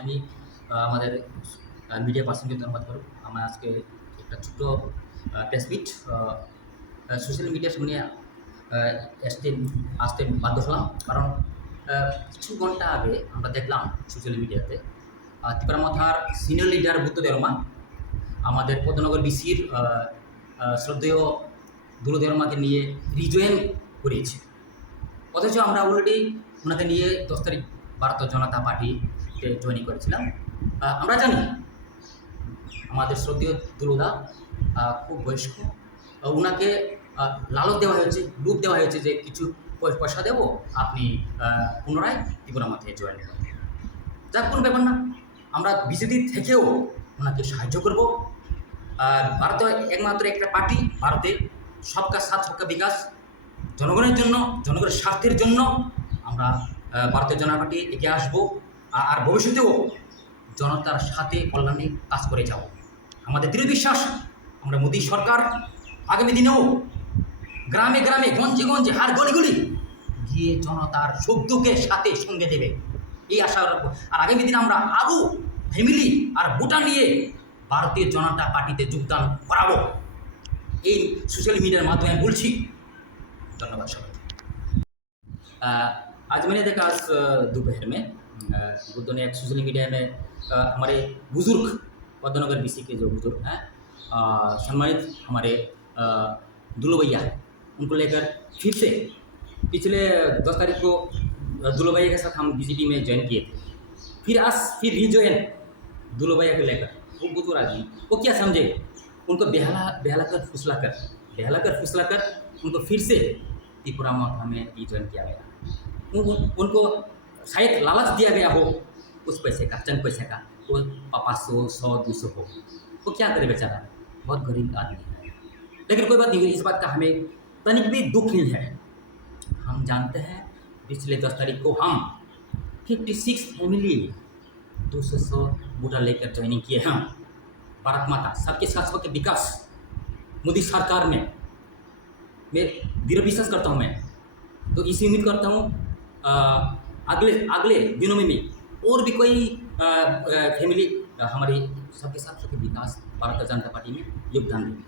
আমি আমাদের মিডিয়া পার্সনকে ধন্যবাদ করব। আমরা আজকে একটা ছোট্ট প্রেস মিট সোশ্যাল মিডিয়ার সামনে আসতে বাধ্য হলাম, কারণ কিছু ঘন্টা আগে আমরা দেখলাম সোশ্যাল মিডিয়াতে ত্রিপুরামাথার সিনিয়র লিডার বুদ্ধ দেওরমা আমাদের পদ্মনগর বিসির শ্রদ্ধেয় দুলু দেওরমাকে নিয়ে রিজয়েন করিয়েছে। অথচ আমরা অলরেডি ওনাকে নিয়ে 10 তারিখ ভারতীয় জনতা পার্টিতে জয়েনিং করেছিলাম। আমরা জানি আমাদের শ্রদ্ধেয় দুলুদা খুব বয়স্ক, ওনাকে লালচ দেওয়া হয়েছে, লুপ দেওয়া হয়েছে যে কিছু পয়সা দেবো, আপনি পুনরায় ত্রিপুরামাথায় জয়েন করুন। যাক, কোনো ব্যাপার না, আমরা বিজেপি থেকেও ওনাকে সাহায্য করব। ভারতে একমাত্র একটা পার্টি, ভারতে সবকা সাথ সবকা বিকাশ, জনগণের জন্য, জনগণের স্বার্থের জন্য আমরা ভারতীয় জনতা পার্টি এগিয়ে আসবো, আর ভবিষ্যতেও জনতার সাথে কল্যাণে কাজ করে যাব। আমাদের দৃঢ় বিশ্বাস, আমরা মোদী সরকার আগামী দিনেও গ্রামে গ্রামে, গঞ্জে গঞ্জে, হার গলিগুলি গিয়ে জনতার শব্দকে সাথে সঙ্গে দেবে, এই আশা রাখবো। আর আগামী দিনে আমরা আরও ফ্যামিলি আর ভোটার নিয়ে ভারতীয় জনতা পার্টিতে যোগদান করাবো, এই সোশ্যাল মিডিয়ার माध्यम बोलছি। धन्यवाद सबाई। आज मैंने देखा आज दोपहर में बुद्धों ने एक सोशल मीडिया में हमारे बुजुर्ग पद्मनगर बीसी के जो बुजुर्ग हैं, सम्मानित हमारे दुलू भैया, उनको लेकर फिर से पिछले 10 तारीख को दुलू भैया के साथ हम बीजेपी में ज्वाइन किए थे, फिर रिजॉइन दुलू भैया को लेकर वो बुजुर्ग आदमी वो क्या समझे, उनको बहला कर फुसला कर उनको फिर से त्रिपुरामाथा में रिजॉइन किया गया। उनको शायद लालच दिया गया हो उस पैसे का, चंद पैसे का, वो 500, 100, 200 हो, वो क्या करे बेचारा, बहुत गरीब आदमी है। लेकिन कोई बात नहीं, इस बात का हमें तनिक भी दुख नहीं है। हम जानते हैं पिछले 10 तारीख को हम 56 फैमिली 200 वोटर लेकर ज्वाइनिंग किए हैं। भारत माता सबके साथ सबके विकास मोदी सरकार में मैं दृढ़ विश्वास करता हूँ। मैं तो इसी उम्मीद करता हूँ अगले दिनों में भी और भी कोई फैमिली हमारे सबके साथ सबके विकास भारतीय जनता पार्टी में योगदान देंगे।